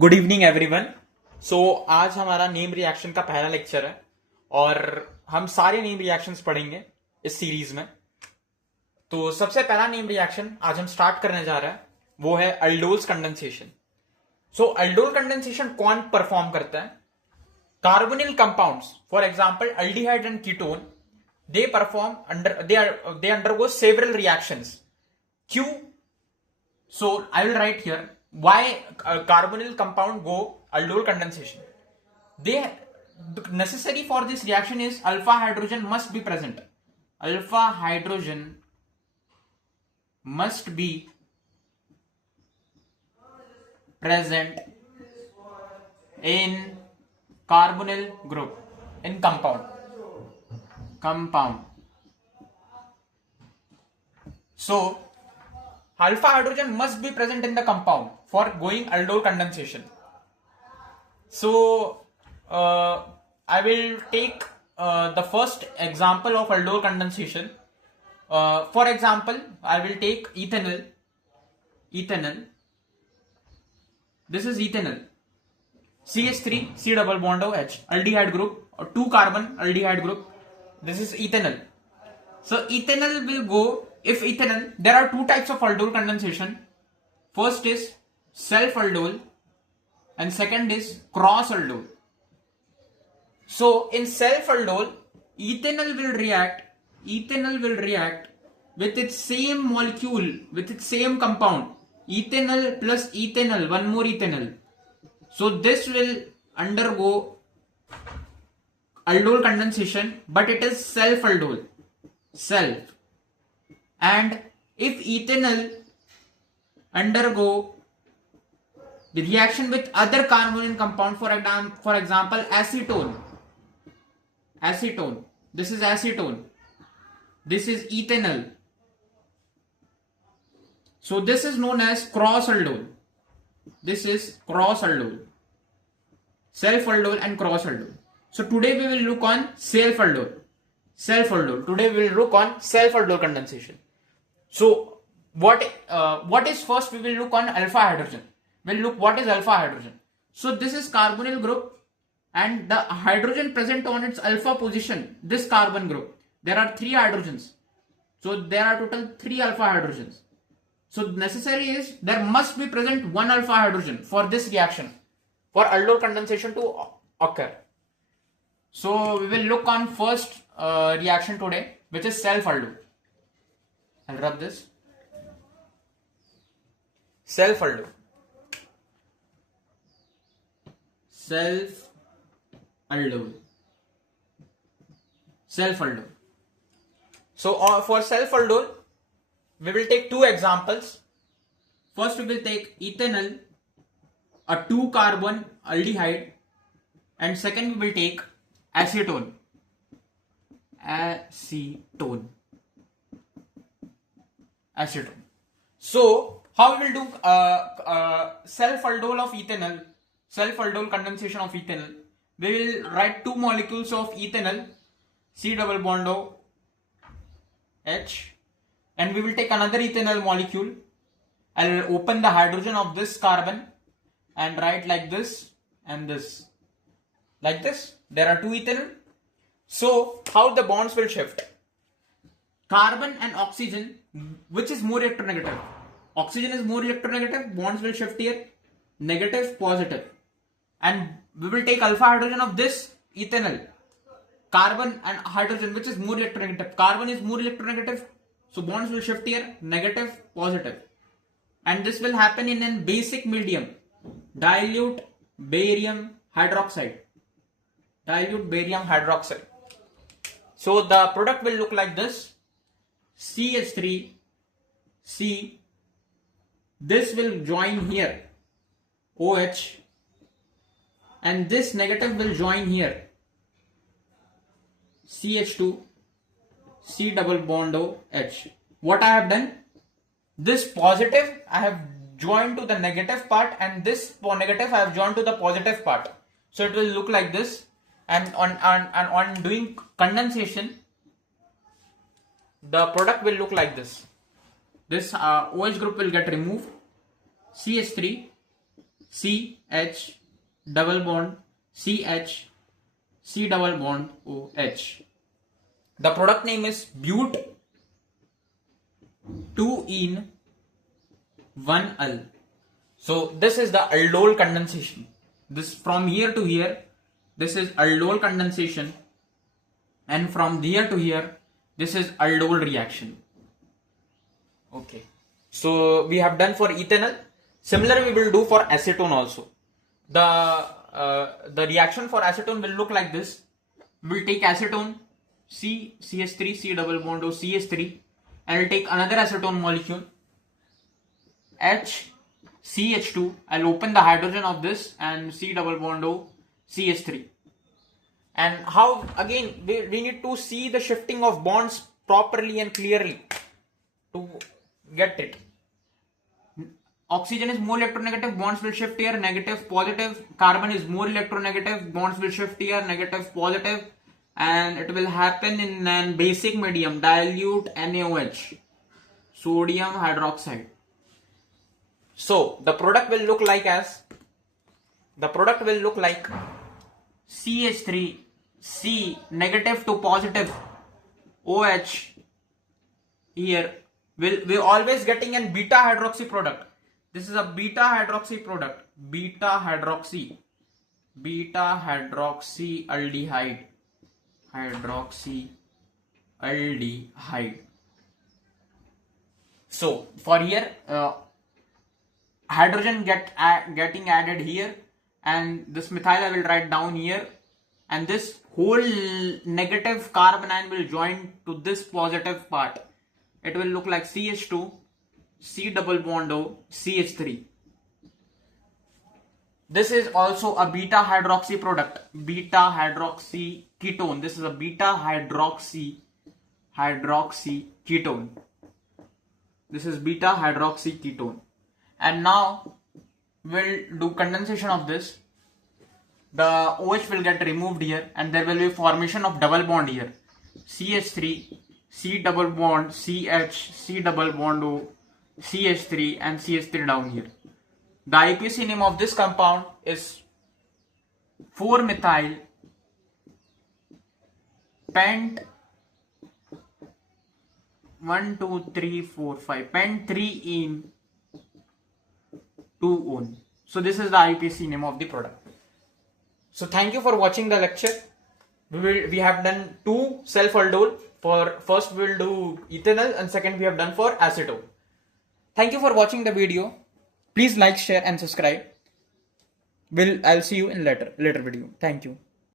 Good evening everyone. सो आज हमारा name reaction का पहला लेक्चर है और हम सारे नेम रिएक्शंस पढ़ेंगे इस सीरीज में। तो सबसे पहला नेम रिएक्शन आज हम स्टार्ट करने जा रहे हैं वो है अल्डोल्स कंडेंसेशन। सो अल्डोल कंडेंसेशन कौन परफॉर्म करता है? Carbonyl compounds, for example aldehyde and ketone, they perform under they undergo several reactions. क्यों? So I will write here why carbonyl compound go aldol condensation. They necessary for this reaction is alpha hydrogen must be present. Alpha hydrogen must be present in carbonyl group in compound. So alpha hydrogen must be present in the compound for going aldol condensation. So I will take the first example of aldol condensation. For example, I will take ethanol. This is ethanol. CH3 C double bond OH, aldehyde group, or 2 carbon aldehyde group. This is ethanol. So ethanol will go. If ethanol, there are two types of aldol condensation. First is self aldol and second is cross aldol. So in self aldol, ethanol will react with its same molecule, with its same compound, ethanol plus ethanol, one more ethanol. So this will undergo aldol condensation, but it is self aldol. And if ethanol undergo the reaction with other carbonyl compound, for example acetone, this is acetone, this is ethanol, so this is known as cross aldol. This is cross aldol, self aldol and cross aldol. So today we will look on self aldol. Today we will look on self aldol condensation. So what is first? We will look on alpha hydrogen. We'll look what is alpha hydrogen. So this is carbonyl group and the hydrogen present on its alpha position, this carbon group, there are 3 hydrogens. So there are total 3 alpha hydrogens. So necessary is there must be present 1 alpha hydrogen for this reaction, for aldol condensation to occur. So we will look on first reaction today, which is self aldol. I'll rub this. Self aldol. So for self aldol, we will take 2 examples. First we will take ethanol, a 2 carbon aldehyde, and second we will take acetone. So how we will do self aldol of ethanol, self aldol condensation of ethanol? We will write 2 molecules of ethanol, C double bond O H, and we will take another ethanol molecule. I will open the hydrogen of this carbon and write like this and this, like this. There are 2 ethanol. So how the bonds will shift? Carbon and oxygen, which is more electronegative? Oxygen is more electronegative, bonds will shift here, negative, positive. And we will take alpha hydrogen of this ethanol, carbon and hydrogen, which is more electronegative. Carbon is more electronegative, so bonds will shift here, negative, positive. And this will happen in a basic medium, dilute barium hydroxide. So the product will look like this: CH3C, this will join here, OH, and this negative will join here, CH2, C double bond OH. What I have done? This positive I have joined to the negative part, and this negative I have joined to the positive part. So it will look like this. And on doing condensation, the product will look like this. This OH group will get removed. CH3, CH double bond CH C double bond OH. The product name is but 2-ene 1-al. So this is the aldol condensation. This from here to here, this is aldol condensation, and from here to here, this is aldol reaction. Okay. So we have done for ethanol. Similar we will do for acetone also. The reaction for acetone will look like this. We will take acetone CH3 C double bond O CH3, and we'll take another acetone molecule CH2. I'll open the hydrogen of this and C double bond O CH3. And how again we need to see the shifting of bonds properly and clearly to get it. Oxygen is more electronegative, bonds will shift here, negative, positive. Carbon is more electronegative, bonds will shift here, negative, positive. And it will happen in an basic medium, dilute NaOH, sodium hydroxide. So the product will look like CH3 C negative to positive OH here. We're always getting an beta hydroxy product. This is a beta hydroxy product. Beta hydroxy aldehyde. So for here, hydrogen getting added here, and this methyl I will write down here, and this whole negative carbon ion will join to this positive part. It will look like CH2 C double bond O CH3. This is also a beta hydroxy product, beta hydroxy ketone. This is a beta hydroxy ketone. This is beta hydroxy ketone. And now we'll do condensation of this. The OH will get removed here, and there will be formation of double bond here. CH3 C double bond CH C double bond O CH3 and CH3 down here. The IUPAC name of this compound is 4-methyl pent 3-ene 2-one. So this is the IUPAC name of the product. So thank you for watching the lecture. We have done 2 self-aldol. For first we will do ethanol, and second we have done for acetone. Thank you for watching the video. Please like, share and subscribe. I'll see you in later video. Thank you.